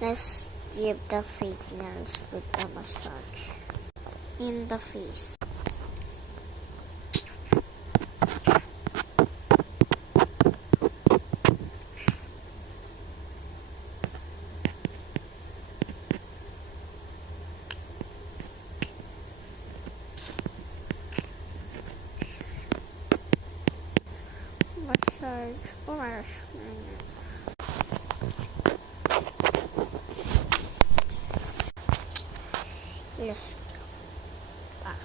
Let's give the fake nails with a massage in the face. Massage or let's go back.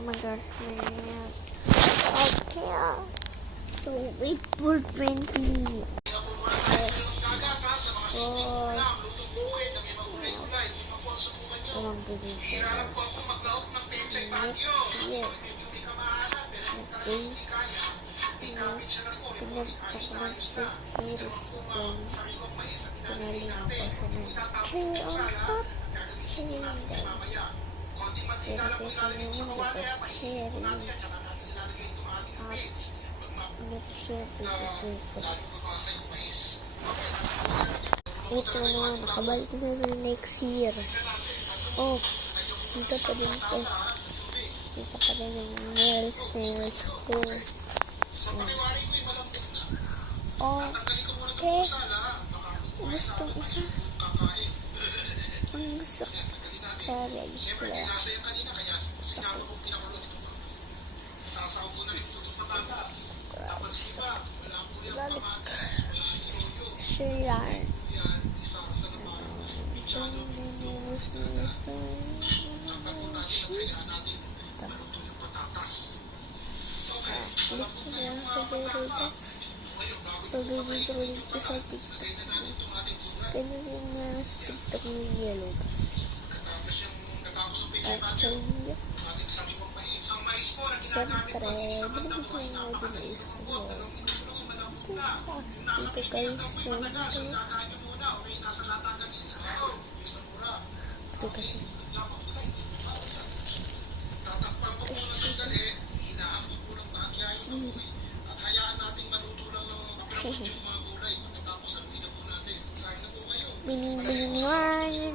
Oh my god, okay. So wait for 20 minutes. Walang bibigyan. Next year. Okay. Pinagpapalagay sa iris plan. Pinaling ako sa cherry on top. Cherry on down. Pero kasi naman ito cherry. At next year, bibigay ko. Ito na, nakabalik na next year. Oh, dito pa din to. Dito pa din yung nails ko. Oh, okay. Gusto isa. Ang sakit. Kaya ready ko lang. Balik. Sure yan. Pag-ibig ko sa TikTok. Kaya na sa TikTok ng yellow. At sa iyo. Siyempre, binigyan ko din ko. Dito kayo ito kasi binibili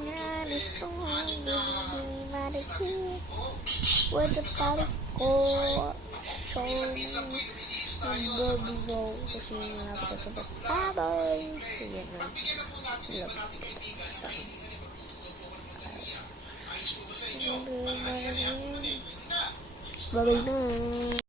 na gusto mo binibili mariki wala para ko so babaw kasi nga ako sa babaw sige na bye-bye na.